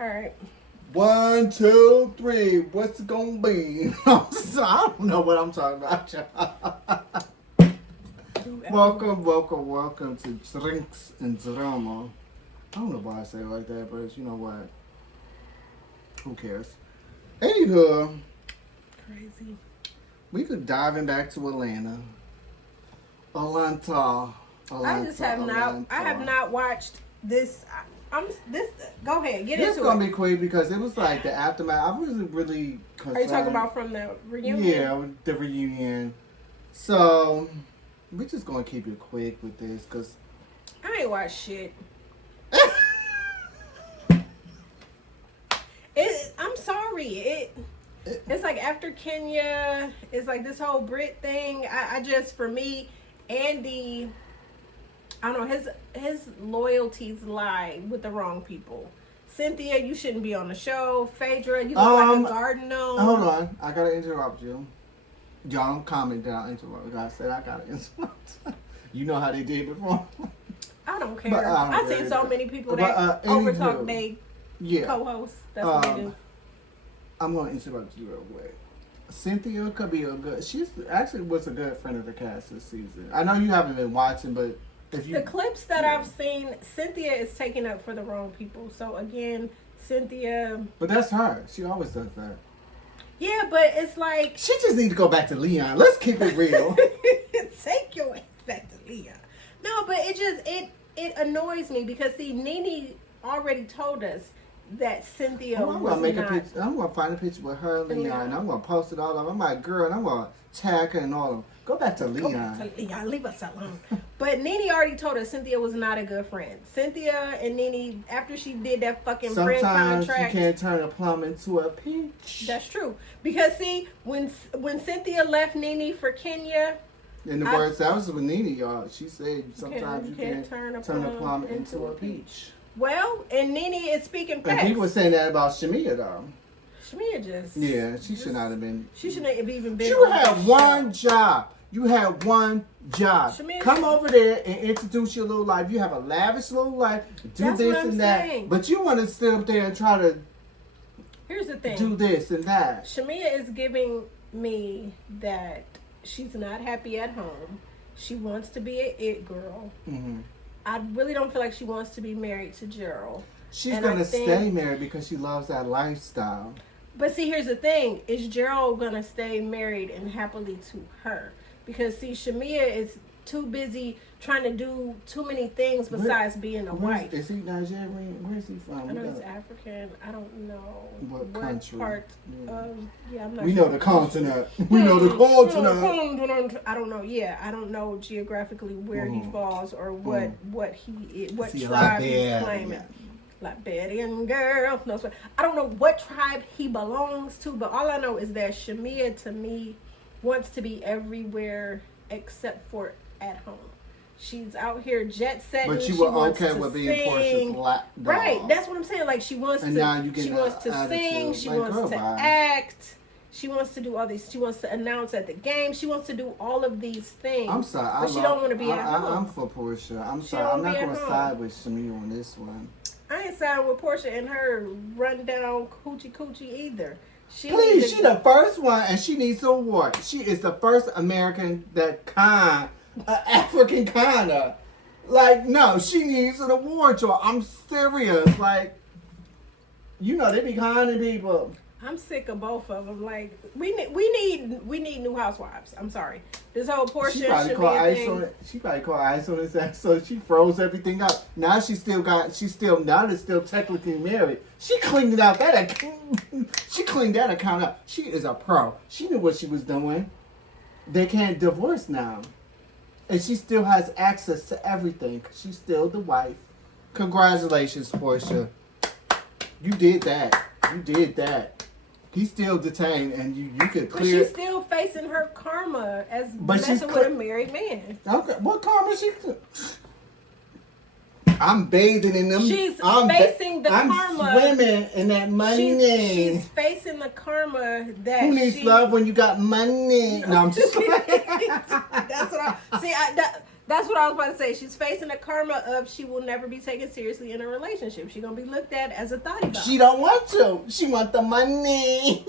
All right. 1, 2, 3. What's it gonna be? I don't know what I'm talking about, y'all. Welcome to Drinks and Drama. I don't know why I say it like that, but you know what? Who cares? Anywho, Crazy. we could dive in back to Atlanta. Atlanta. I have not watched this. Go ahead, get into it. It's gonna be quick because it was like the aftermath. I wasn't really concerned. Are you talking about from the reunion? Yeah, the reunion. So we're just gonna keep it quick with this because I ain't watched shit. I'm sorry. It's like after Kenya, it's like this whole Brit thing. I just, for me, Andy, I don't know, his loyalties lie with the wrong people. Cynthia, you shouldn't be on the show. Phaedra, you look like a garden gnome. Hold on, I gotta interrupt you. Y'all don't comment that I'll interrupt. I said I gotta interrupt. You know how they did before. I don't care. I've seen so many people that overtalk they co-hosts. That's what they do. I'm gonna interrupt you real quick. Cynthia could be she's actually was a good friend of the cast this season. I know you haven't been watching, but the clips that I've seen, Cynthia is taking up for the wrong people. So again, Cynthia. But that's her. She always does that. Yeah, but it's like she just needs to go back to Leon. Let's keep it real. Take your ass back to Leon. No, but it annoys me because see, Nene already told us that Cynthia I'm gonna find a picture with her and Leon. I'm gonna post it all over. I'm like, girl, and I'm gonna tag her and all of them. Go back to Leon. Go back to Leon. Leave us alone. But Nene already told us Cynthia was not a good friend. Cynthia and Nene, after she did that fucking friend contract. Sometimes you can't turn a plum into a peach. That's true. Because see, when Cynthia left Nene for Kenya. In the words, that was with Nene, y'all. She said sometimes you can't turn a plum into a peach. Well, and Nene is speaking facts. And people were saying that about Shamia, though. Shamia just... Yeah, she should not have been... She shouldn't have even been... You had one job. You had one job. Shamia, come over there and introduce your little life. You have a lavish little life. Do this and that. Saying. But you want to sit up there and try to... Here's the thing. Do this and that. Shamia is giving me that she's not happy at home. She wants to be an it girl. Mm-hmm. I really don't feel like she wants to be married to Gerald. She's going to stay married because she loves that lifestyle. But see, here's the thing. Is Gerald going to stay married and happily to her? Because, see, Shamia is too busy trying to do too many things besides being a wife. Is he Nigerian? Where is he from? I know he's African. I don't know what country. Part of... Yeah, I'm not We sure. know the continent. We know the continent. I don't know. Yeah, I don't know geographically where he falls or what tribe he's claiming. Liberian girl. No, I don't know what tribe he belongs to, but all I know is that Shamia, to me, wants to be everywhere except for at home. She's out here jet setting. But you were okay with being Portia's dog. Right, that's what I'm saying. Like she wants to sing, she wants to act, she wants to do all these. She wants to announce at the game. She wants to do all of these things. I'm sorry, but she don't want to be at home. I'm for Portia. I'm sorry, I'm not going to side with Shamia on this one. I ain't siding with Portia and her run down coochie either. She the first one, and she needs an award. She is the first American African kind of. Like, no, she needs an award, y'all. I'm serious. Like, you know, they be conning people. I'm sick of both of them. Like, we need new housewives. I'm sorry. This whole Portia She probably called ice on his ass, so she froze everything up. Now she's still technically married. She cleaned out that. She cleaned that account up. She is a pro. She knew what she was doing. They can't divorce now. And she still has access to everything. She's still the wife. Congratulations, Portia. You did that. He's still detained, and you could clear. But she's still facing her karma as messing with a married man. Okay, what karma she? I'm bathing in them. I'm facing the karma. I'm swimming in that money. She's facing the karma that. Who needs love when you got money? No, I'm just. That's what I see. That's what I was about to say. She's facing the karma of she will never be taken seriously in a relationship. She's gonna be looked at as a thotty bop. She don't want to. She want the money.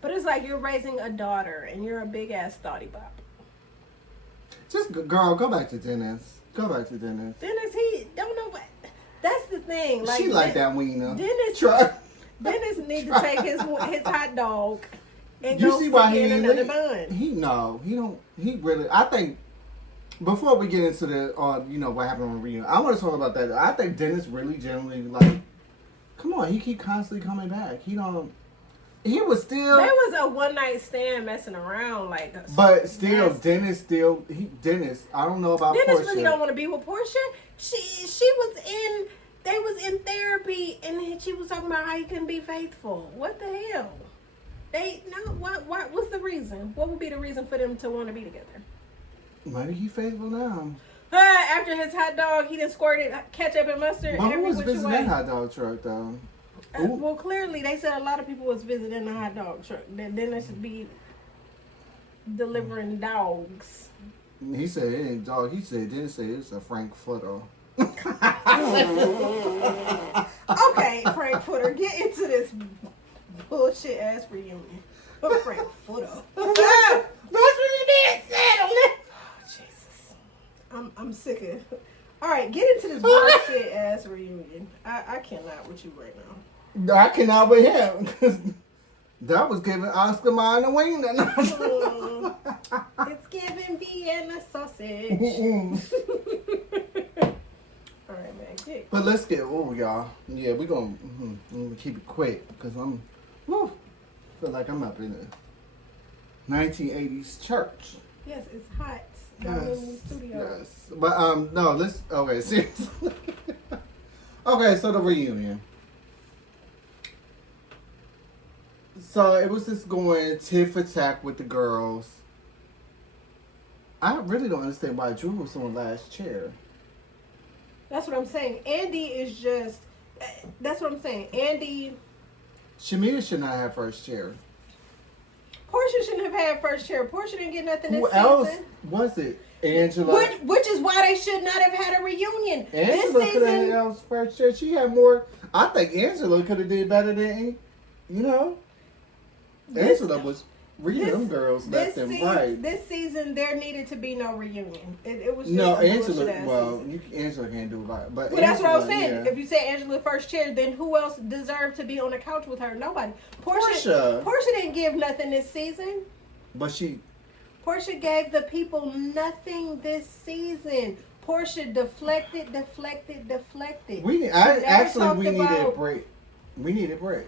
But it's like you're raising a daughter and you're a big ass thotty bop. Just girl, go back to Dennis. Go back to Dennis. Dennis, he don't know what. That's the thing. Like she like that wiener. Dennis need to take his hot dog and you go see why get he another bun. He don't. He really. I think. Before we get into the, what happened on Reunion, I want to talk about that. I think Dennis really genuinely, like, come on, he keep constantly coming back. He was still. There was a one night stand messing around, like. But still, Dennis, I don't know about Dennis Portia. really don't want to be with Portia. They was in therapy, and she was talking about how he couldn't be faithful. What the hell? What's the reason? What would be the reason for them to want to be together? Maybe he faithful now. After his hot dog, he done squirted ketchup and mustard. Who was visiting that hot dog truck though? Well, clearly they said a lot of people was visiting the hot dog truck. Then they should be delivering dogs. He said it ain't dog. He said didn't say it's a Frankfurter. Okay, Frankfurter, get into this bullshit ass reunion. Frankfurter. That's what you did said on it. I'm sick of. All right, get into this bullshit ass reunion. I cannot with you right now. No, I cannot with him. That was giving Oscar mine a wiener. It's giving Vienna sausage. All right, man. But let's get y'all. Yeah, we're gonna keep it quick because feel like I'm up in the 1980s church. Yes, it's hot. In the studio. Yes. But no, seriously. Okay, so the reunion. So it was just going tit for tat with the girls. I really don't understand why Drew was on the last chair. That's what I'm saying. Andy is just. That's what I'm saying. Andy. Shamita should not have first chair. Portia shouldn't have had first chair. Portia didn't get nothing this season. Who else was it? Angela. Which is why they should not have had a reunion. Angela could have had first chair. She had more. I think Angela could have did better than, Angela was reading them girls left and right. This season, there needed to be no reunion. It was just Angela can't do a lot. But that's what I was saying. Yeah. If you say Angela first chair, then who else deserved to be on the couch with her? Nobody. Portia didn't give nothing this season. But Portia gave the people nothing this season. Portia deflected. We needed a break. We needed a break.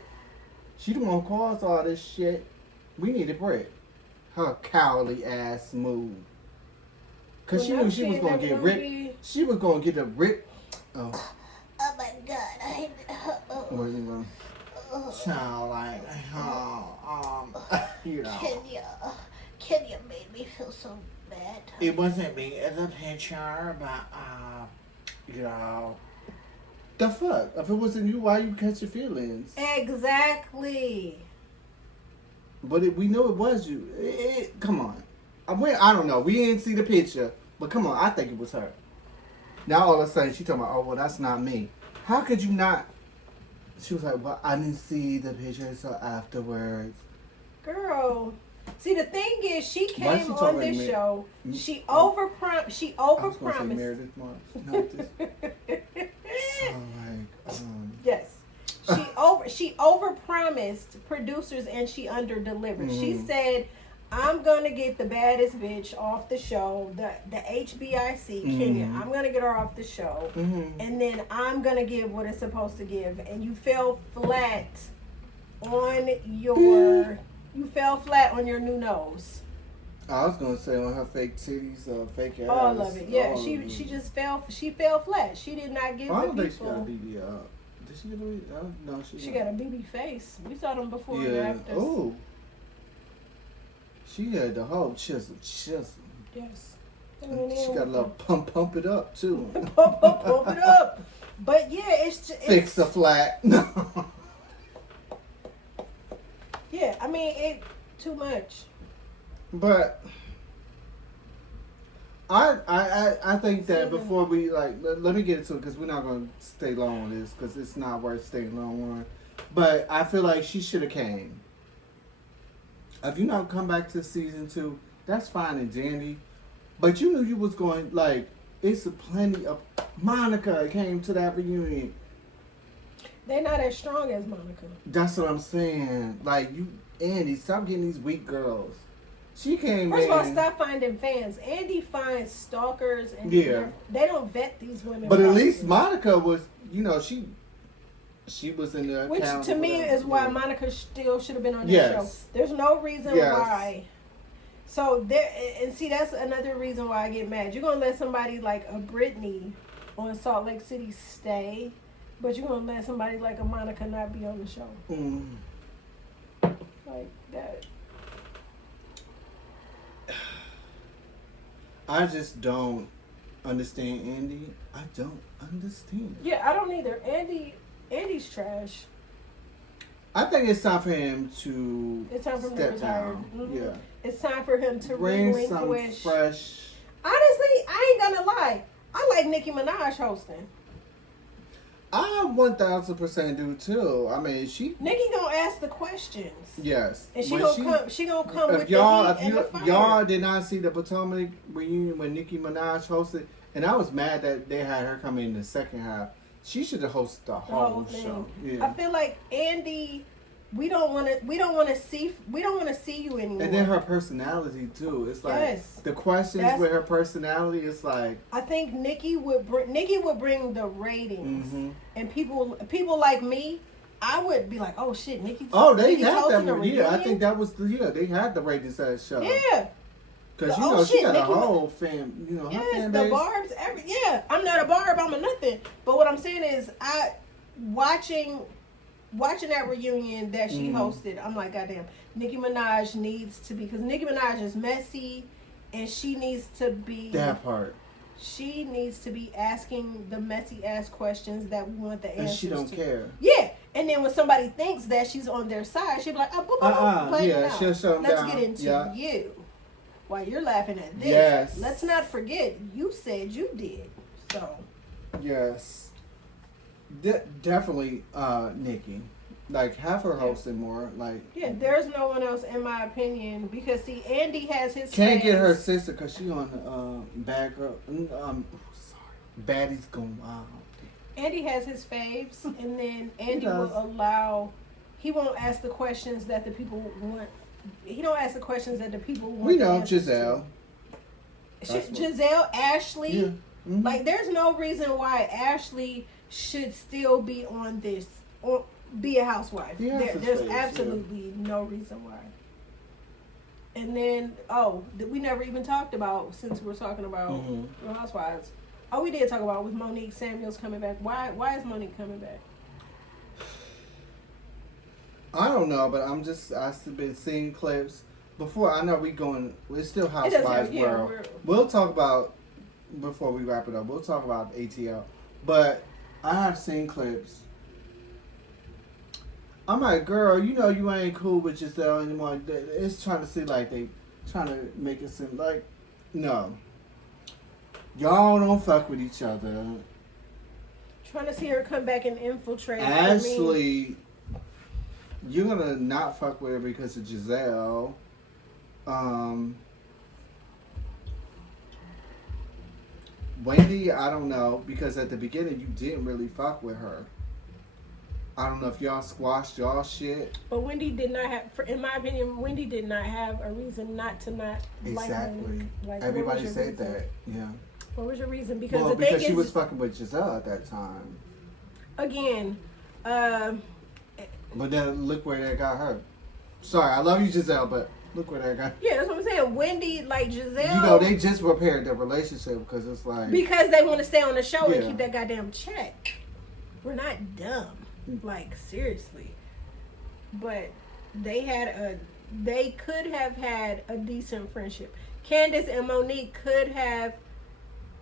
She the one caused all this shit. We need a break. Her cowardly ass move. Cause she knew she was gonna get ripped. She was gonna get a rip. Oh my God! Where you going? Child, like, Kenya made me feel so bad. It wasn't me as a picture, but the fuck? If it wasn't you, why you catch your feelings? Exactly. But we know it was you. Come on. I don't know. We didn't see the picture. But come on. I think it was her. Now all of a sudden she talking about, oh, well, that's not me. How could you not? She was like, well, I didn't see the picture until afterwards. Girl. See, the thing is, she came on this show. She overpromised. Yes. She overpromised producers and she underdelivered. Mm-hmm. She said, I'm gonna get the baddest bitch off the show, the HBIC, Kenya. I'm gonna get her off the show, and then I'm gonna give what it's supposed to give. And you fell flat on your new nose. I was gonna say on her fake titties, fake ass. All of it, yeah. She just fell. She fell flat. She did not give. I don't think she got a BB. Did she get a BB? No, she got a BB face. We saw them before and after. Oh. She had the whole chisel. Yes. She got a little pump it up too. pump it up. But yeah, it's fix the flat. Yeah, I mean it too much. But I think that before we let me get into it because we're not going to stay long on this because it's not worth staying long on. But I feel like she should have came. If you not come back to season 2, that's fine and dandy. But you knew you was going it's a plenty of Monica came to that reunion. They're not as strong as Monica. That's what I'm saying. Andy, stop getting these weak girls. She came First of all, stop finding fans. Andy finds stalkers and they don't vet these women. But at least Monica was, she was in the which to me is why Monica still should have been on the show. There's no reason why. So that's another reason why I get mad. You're gonna let somebody like a Brittany on Salt Lake City stay, but you're gonna let somebody like a Monica not be on the show. Like that. I just don't understand Andy. I don't understand. Yeah, I don't either. Andy's trash. I think it's time for him to retire. Mm-hmm. Yeah. It's time for him to bring relinquish. Some fresh. Honestly, I ain't gonna lie. I like Nicki Minaj hosting. I 1000% do too. I mean, Nicki gonna ask the questions. Yes, and she gonna come with y'all. The heat and the fire. Y'all did not see the Potomac reunion when Nicki Minaj hosted, and I was mad that they had her come in the second half. She should have hosted the whole show. Yeah. I feel like Andy, we don't want to see you anymore. And then her personality too. It's like the questions with her personality. It's like I think Nicki would bring the ratings, and people like me. I would be like, oh shit, Nicki. Oh, they had that. Yeah, I think that was they had the ratings that show. Yeah. Because she got a whole fan, her fan base. The Barbs, I'm not a Barb, I'm a nothing. But what I'm saying is, watching that reunion that she hosted, I'm like, goddamn, Nicki Minaj needs to be, because Nicki Minaj is messy, and she needs to be that part. She needs to be asking the messy ass questions that we want the answers. And she don't care. Yeah, and then when somebody thinks that she's on their side, she'll be like, she'll show them Let's down. get into you. While you're laughing at this, yes. Let's not forget you said you did. So yes, definitely Nicki. Like have her hosting more. Like there's no one else in my opinion because see Andy has his. Can't get her sister because she on the Bad Girl. Baddies Gone Wild. Andy has his faves, and then Andy will allow. He won't ask the questions that the people want. He don't ask the questions that the people want. We know Giselle. Giselle, Ashley. Yeah. Mm-hmm. Like, there's no reason why Ashley should still be on this or be a housewife. There's absolutely no reason why. And then, we never even talked about, since we're talking about Real Housewives. Oh, we did talk about with Monique Samuels coming back. Why is Monique coming back? I don't know, but I've been seeing clips before. I know it's still Housewives world. We'll talk about, before we wrap it up, we'll talk about ATL. But I have seen clips. I'm like, girl, you ain't cool with Giselle anymore. It's trying to seem like they trying to make it seem like, no. Y'all don't fuck with each other. Trying to see her come back and infiltrate. Ashley, you're gonna not fuck with her because of Giselle. Wendy, I don't know, because at the beginning you didn't really fuck with her. I don't know if y'all squashed y'all shit. But Wendy did not have, in my opinion, Wendy did not have a reason not like her. Like, everybody said reason? That. Yeah. What was your reason? Because because she was fucking with Giselle at that time. Again, but then look where that got her. Sorry, I love you, Giselle, but look where that got. Yeah, that's what I'm saying. Wendy, like Giselle. They just repaired their relationship because it's like. Because they want to stay on the show and keep that goddamn check. We're not dumb. Like, seriously. But they could have had a decent friendship. Candace and Monique could have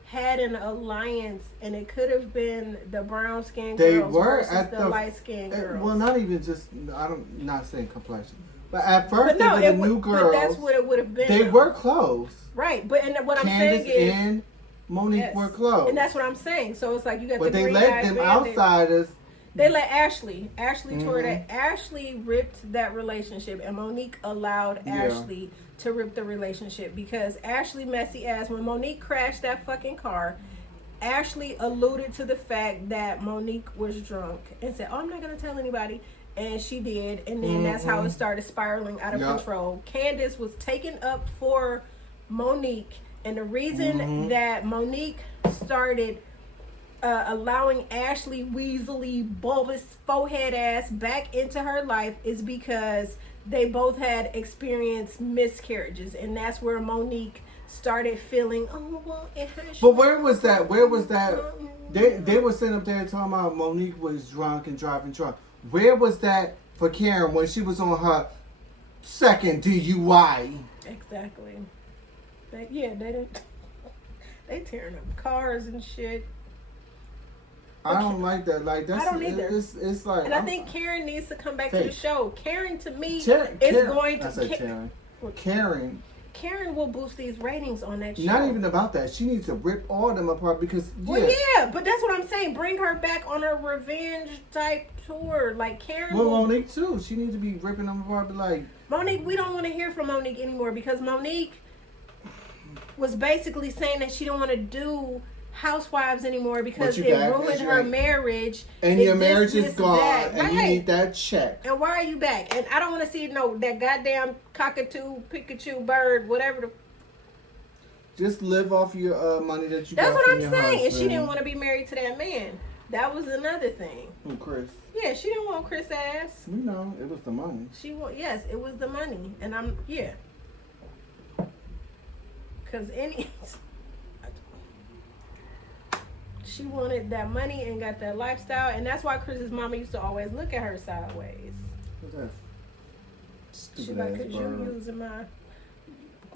had an alliance, and it could have been the brown skin girls versus the light skin girls. Well, not even just, not saying complexion. But at first, they were the new girls. But that's what it would have been. They were close. Right, but and what Candace I'm saying is, and Monique were close. and that's what I'm saying. So it's like you got but the they green let them outsiders. They let Ashley tore that. Ashley ripped that relationship, and Monique allowed Ashley to rip the relationship because Ashley messy ass. When Monique crashed that fucking car, Ashley alluded to the fact that Monique was drunk and said, "Oh, I'm not gonna tell anybody." And she did, and then that's how it started spiraling out of control. Candace was taken up for Monique, and the reason that Monique started allowing Ashley Weasley bulbous forehead ass back into her life is because they both had experienced miscarriages, and that's where Monique started feeling, oh well, it hurts. But where was that? Where was that? They were sitting up there talking about Monique was drunk and driving drunk. Where was that for Karen when she was on her second DUI? Exactly. They didn't. They tearing up cars and shit. I don't like that. Like that's. I don't either. It's like. And I think Karen needs to come back to the show. Karen, to me, is going to. I said Karen. Karen will boost these ratings on that show. Not even about that. She needs to rip all them apart because. Well, but that's what I'm saying. Bring her back on a revenge type tour, like Karen. Well, Monique too. She needs to be ripping them apart. But like Monique, we don't want to hear from Monique anymore because Monique was basically saying that she don't want to do Housewives anymore because it ruined her marriage. And your marriage is gone, and you need that check. And why are you back? And I don't want to see that goddamn cockatoo, Pikachu bird, whatever the. Just live off your money that you got. That's what I'm saying. Husband. And she didn't want to be married to that man. That was another thing. Who, Chris? Yeah, she didn't want Chris ass. We know it was the money. Yes, it was the money, and because she wanted that money and got that lifestyle, and that's why Chris's mama used to always look at her sideways. What's that? She's like, "Cause you using my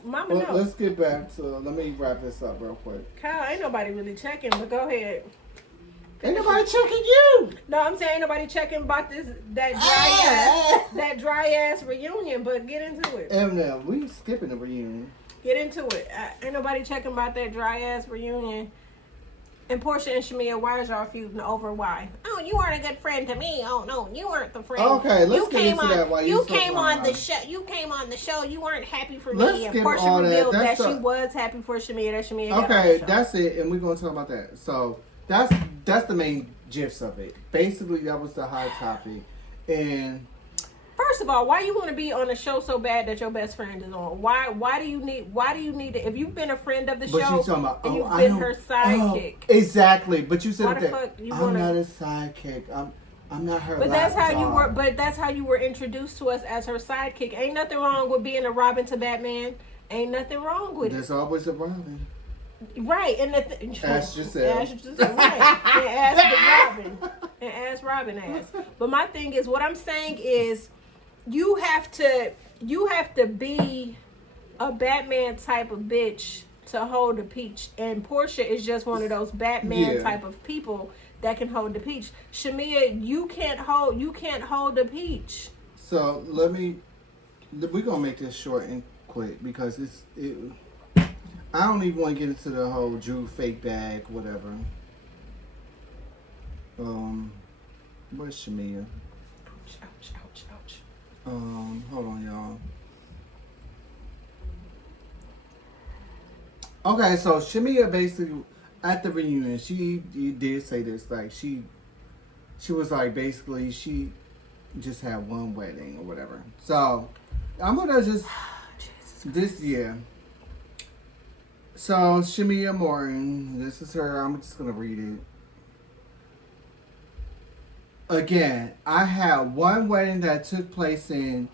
mama." Well, let's get back to. Let me wrap this up real quick. Kyle, ain't nobody really checking, but go ahead. Ain't nobody checking you. No, I'm saying ain't nobody checking about that dry ass reunion. But get into it. Eminem, we skipping the reunion. Get into it. Ain't nobody checking about that dry ass reunion. And Portia and Shamia, why is y'all feuding over why? Oh, you weren't a good friend to me. Oh no, you weren't the friend. Okay, let's get into that. While you came on the show. You came on the show. You weren't happy for me. And Portia revealed that she was happy for Shamia. That Shamia. Okay, that's it, and we're gonna talk about that. So that's the main gist of it. Basically, that was the hot topic. And first of all, why you want to be on a show so bad that your best friend is on? Why do you need to? If you've been a friend of the show, and you've been her sidekick, exactly. But you said why that I'm not a sidekick. I'm not her. But that's how you were. But that's how you were introduced to us as her sidekick. Ain't nothing wrong with being a Robin to Batman. Ain't nothing wrong with it. There's always a Robin. Right, and ask yourself. Right, and ask the Robin, and ask Robin ask. But my thing is, what I'm saying is, you have to be a Batman type of bitch to hold the peach, and Portia is just one of those Batman type of people that can hold the peach. Shamia, you can't hold the peach. So we're gonna make this short and quick because I don't even want to get into the whole Drew fake bag, whatever. Where's Shamia? Ouch. Hold on, y'all. Okay, so Shamia basically at the reunion, she did say this, like she was like basically she just had one wedding or whatever. So I'm gonna just this year. So, Shamia Morton, this is her. I'm just going to read it. Again, I had one wedding that took place in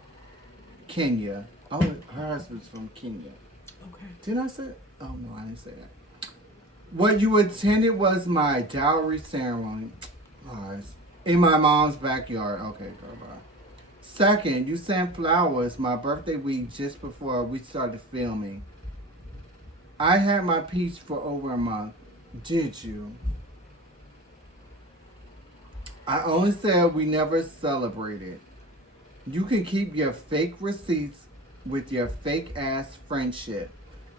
Kenya. Oh, her husband's from Kenya. Okay. Didn't I say it? Oh, no, I didn't say that. What you attended was my dowry ceremony. In my mom's backyard. Okay, bye-bye. Second, you sent flowers my birthday week just before we started filming. I had my peach for over a month. Did you? I only said we never celebrated. You can keep your fake receipts with your fake ass friendship.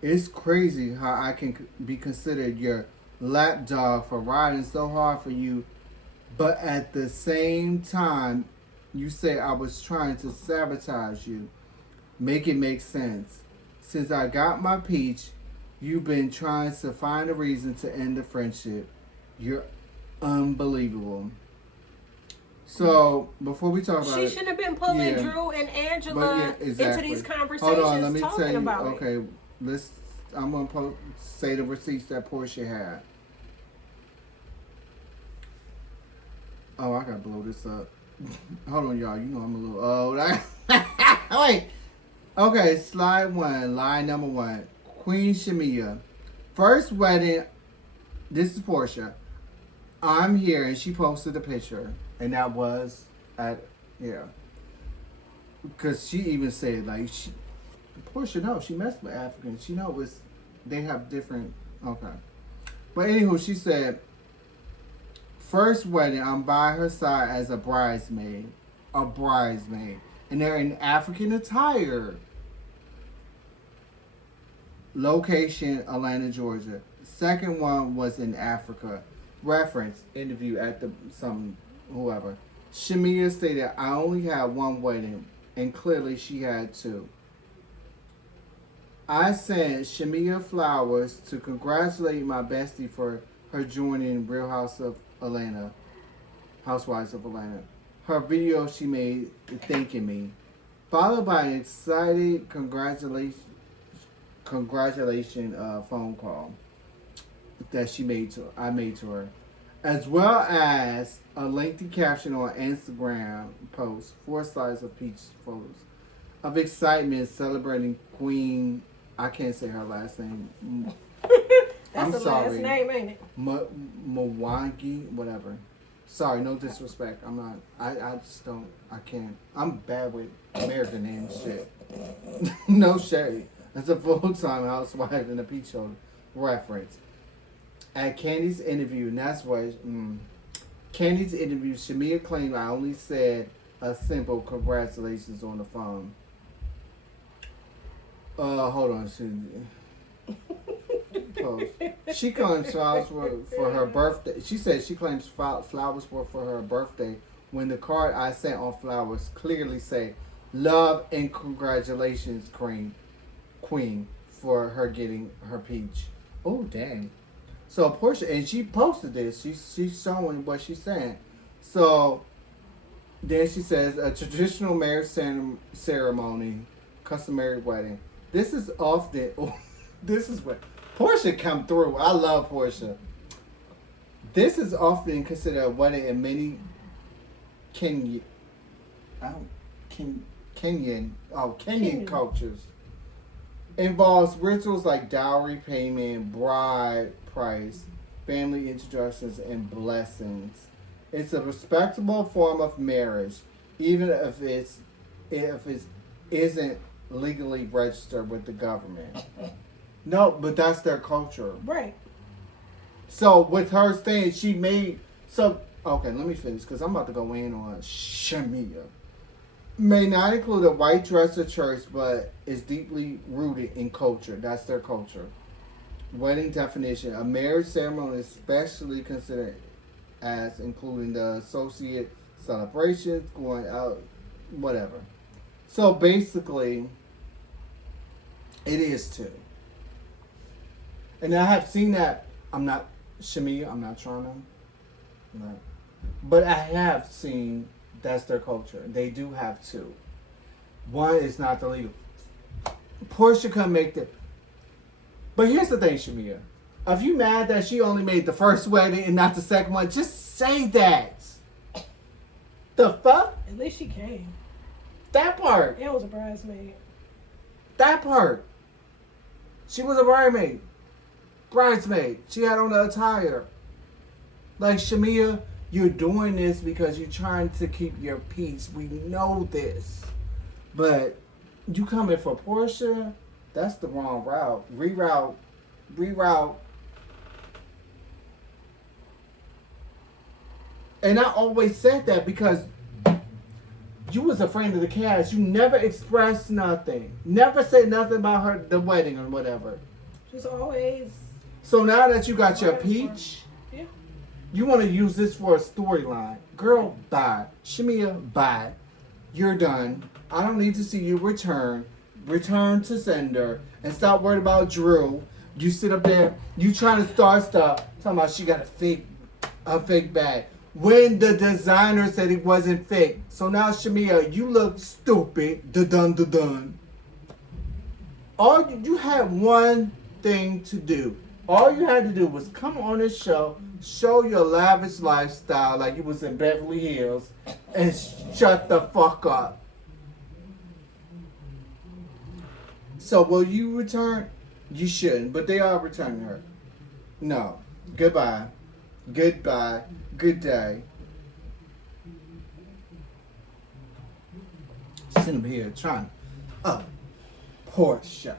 It's crazy how I can be considered your lapdog for riding so hard for you, but at the same time, you say I was trying to sabotage you. Make it make sense. Since I got my peach, you've been trying to find a reason to end the friendship. You're unbelievable. So before we talk about she should have been pulling Drew and Angela into these conversations. Hold on, let me tell you. About okay, I'm gonna say the receipts that Portia had. Oh, I gotta blow this up. Hold on, y'all. You know I'm a little old. Wait. Okay, slide one. Line number one. Queen Shamia. First wedding. This is Portia. I'm here, and she posted a picture, and that was because she even said like Portia she messed with Africans. She they have different. Okay, but anywho, she said first wedding. I'm by her side as a bridesmaid, and they're in African attire. Location Atlanta, Georgia. Second one was in Africa. Reference interview at whoever. Shamia stated, I only had one wedding, and clearly she had two. I sent Shamia flowers to congratulate my bestie for her joining Real Housewives of Atlanta. Her video she made thanking me, followed by an excited congratulation phone call that I made to her, as well as a lengthy caption on Instagram post, 4 slides of peach photos of excitement celebrating Queen. I can't say her last name. That's a last name, ain't it? Mwangi, whatever. Sorry, no disrespect. I'm not. I just don't. I can't. I'm bad with American names. Shit. No shade. That's a full-time housewife in a peach show reference. At Candy's interview, and that's why Candy's interview, Shamia claimed I only said a simple congratulations on the phone. Hold on, she claims flowers for her birthday. She said she claims flowers were for her birthday when the card I sent on flowers clearly say love and congratulations, Queen, for her getting her peach. Oh, dang. So Portia, and she posted this. She's showing what she's saying. So then she says a traditional marriage ceremony, customary wedding. This is often. This is what Portia come through. I love Portia. This is often considered a wedding in many Kenyan cultures. Involves rituals like dowry payment, bride price, family introductions, and blessings. It's a respectable form of marriage, even if it isn't legally registered with the government. No, but that's their culture. Right. So with her saying okay, let me finish because I'm about to go in on Shamia. May not include a white dress or church, but is deeply rooted in culture. That's their culture. Wedding definition. A marriage ceremony is especially considered as including the associate celebrations, going out, whatever. So basically, it is too. And I have seen that. I'm not Shamia. I'm not trying to. No. But I have seen that's their culture. They do have two. One is not the legal. Portia couldn't make the. But here's the thing, Shamia. If you mad that she only made the first wedding and not the second one, just say that. The fuck? At least she came. That part. It was a bridesmaid. That part. She was a bridesmaid. She had on the attire. Like, Shamia, you're doing this because you're trying to keep your peace. We know this. But you coming for Portia, that's the wrong route. Reroute. And I always said that because You was a friend of the cast. You never expressed nothing. Never said nothing about the wedding or whatever. Just always. So now that you got your peach, yeah, you want to use this for a storyline. Girl, bye. Shamia, bye. You're done. I don't need to see you return. Return to sender. And stop worried about Drew. You sit up there. You trying to start stuff. Talking about she got a fake bag. When the designer said it wasn't fake. So now, Shamia, you look stupid. Dun. You had one thing to do. All you had to do was come on this show, show your lavish lifestyle like you was in Beverly Hills, and shut the fuck up. So will you return? You shouldn't, but they are returning her. No. Goodbye. Good day. Sitting here trying. Oh, Portia.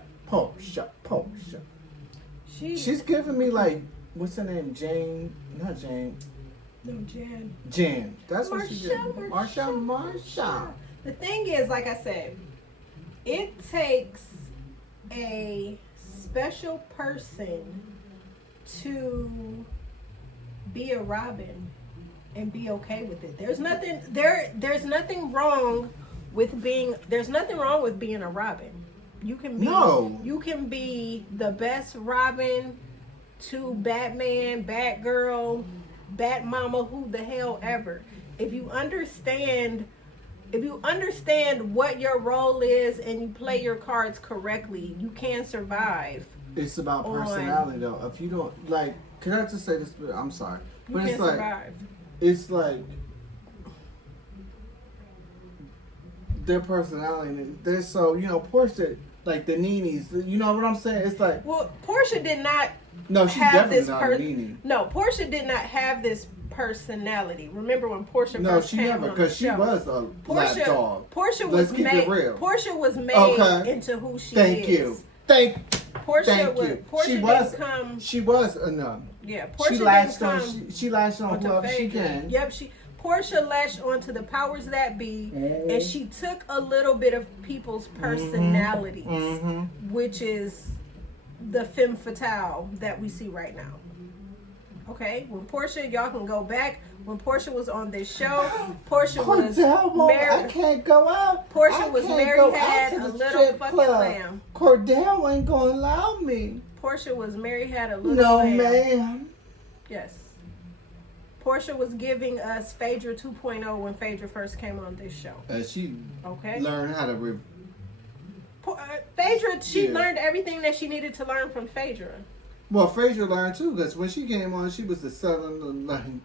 She's giving me like, what's her name? Jane? Not Jane. No, Jan. Jan. That's what she's doing. Marsha. The thing is, like I said, it takes a special person to be a Robin and be okay with it. There's nothing wrong with being a Robin. You can be the best Robin to Batman, Batgirl, Batmama, who the hell ever. If you understand what your role is and you play your cards correctly, you can survive. It's about personality though. If you don't like, can I just say this? I'm sorry, but it's like survive. It's like their personality. They're so Portia. Like the Nenes, you know what I'm saying? It's like, well, Portia did not. No, she's definitely not a Nene. No, Portia did not have this personality. Remember when Portia No, first she came never, on because the she show? was a black dog. Portia Let's was keep made. it real. Portia was made into who she Thank is. you. Thank Portia you. She was enough. Yeah, Portia she latched on whoever she can. Yep, Portia latched onto the powers that be, and she took a little bit of people's personalities, which is the femme fatale that we see right now. Okay, when Portia, y'all can go back. When Portia was on this show, Portia was married. I can't go out. Portia was married, had a little fucking lamb. Cordell ain't gonna allow me. Portia was married, had a little lamb. No, ma'am. Yes. Portia was giving us Phaedra 2.0 when Phaedra first came on this show. She learned how to... Phaedra, she learned everything that she needed to learn from Phaedra. Well, Phaedra learned too, because when she came on, she was the southern...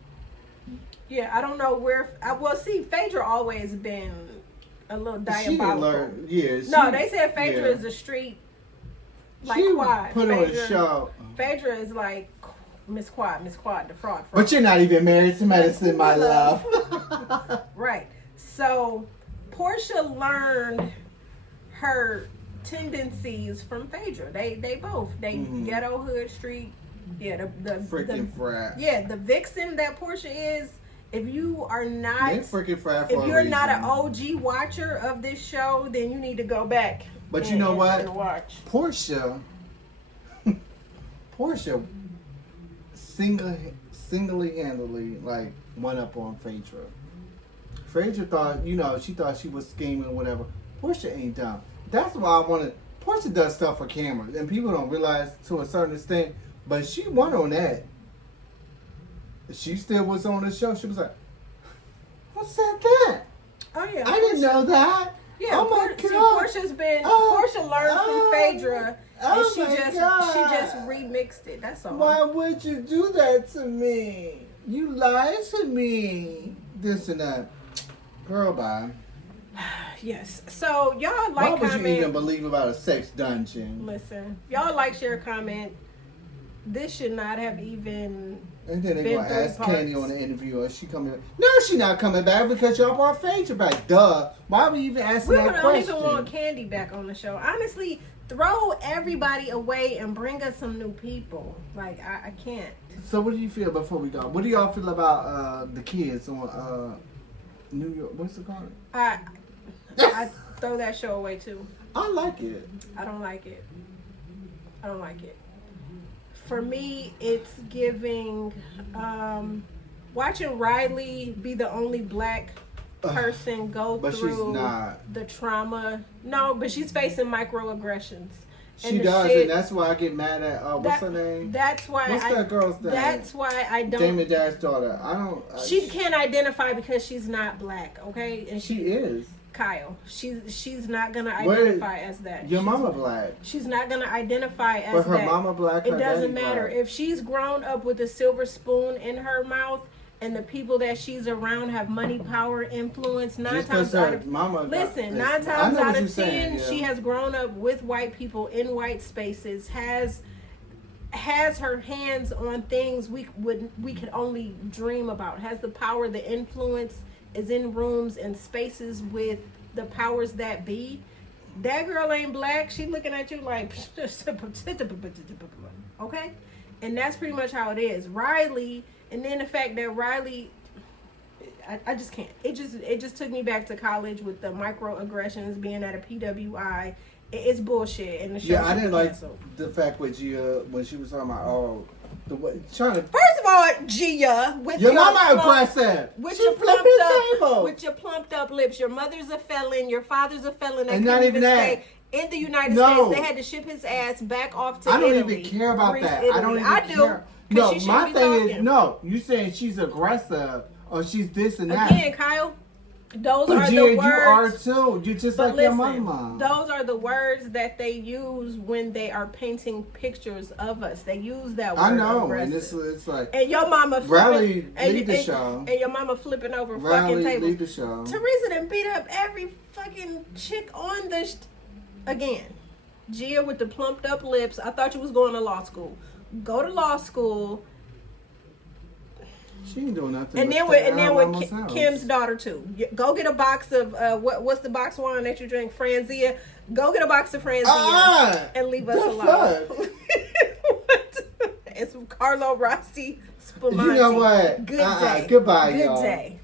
Yeah, I don't know where... Phaedra always been a little diabolical. She didn't learn... No, they said Phaedra is a street... Like Quad. Put on a show. Phaedra is like... Miss Quad, the fraud. But you're not even married to medicine, my love. Right. So, Portia learned her tendencies from Phaedra. They both. Ghetto, hood, street. Yeah, the freaking frat. Yeah, the vixen that Portia is. If you are not... They're freaking frat for If you're a not reason. an OG watcher of this show, then you need to go back. But you know what? And watch. Portia single-handedly went up on Phaedra. Phaedra thought, she thought she was scheming or whatever. Portia ain't dumb. That's why I wanted. Portia does stuff for cameras, and people don't realize to a certain extent. But she won on that. She still was on the show. She was like, "Who said that? Oh yeah, I didn't know that." Yeah, oh my God. Portia learned from Phaedra, and she just remixed it. That's all. Why would you do that to me? You lied to me. This and that. Girl, bye. Yes. So y'all like, why would comment. you even believe about a sex dungeon? Listen, y'all like, share, comment. This should not have even. And then they're gonna ask Candy on the interview, is she coming back? No, she not coming back because y'all brought Phaedra back. Duh. Why we even asking that question? We don't even want Candy back on the show. Honestly, throw everybody away and bring us some new people. Like, I can't. So what do you feel before we go? What do y'all feel about the kids on New York? What's it called? I throw that show away too. I like it. I don't like it. I don't like it. For me, it's giving watching Riley be the only black person go through the trauma. No, but she's facing microaggressions. She does, and that's why I get mad at what's her name? That's why what's that girl's name? That's why I don't. Damon Dash's daughter. I don't. She can't identify because she's not black. Okay, and she is. Kyle. She's not gonna identify as that. Your mama black. She's not gonna identify as that. But her mama black. It doesn't matter if she's grown up with a silver spoon in her mouth, and the people that she's around have money, power, influence. Nine times out of 10, she has grown up with white people in white spaces. Has her hands on things we could only dream about. Has the power, the influence. Is in rooms and spaces with the powers that be. That girl ain't black. She looking at you like, okay? And that's pretty much how it is. Riley, and then the fact that Riley, I just can't. It just took me back to college with the microaggressions, being at a PWI. It's bullshit. And the show I didn't like the fact with Gia when she was talking about First of all, Gia, with your mama aggressive. With your plumped up lips. Your mother's a felon. Your father's a felon. And not even that. In the United States, they had to ship his ass back off to Italy. I don't even care about that. Italy. I don't even care. No, my thing is, you saying she's aggressive or she's this and that. Again, Kyle, those are Gia, the words. You are too. You're just like your mama. Those are the words that they use when they are painting pictures of us. They use that word. I know, aggressive. and it's like. And your mama Riley, leave the show. And your mama flipping over Riley, fucking tables. Leave the show. Teresa done beat up every fucking chick on the. Again, Gia with the plumped up lips. I thought you was going to law school. Go to law school. She ain't doing nothing. And then with Kim's daughter too. Go get a box of what's the box wine that you drink? Franzia. Go get a box of Franzia and leave us alone. And some Carlo Rossi Spumante. You know what? Good day. Goodbye, Good y'all. day.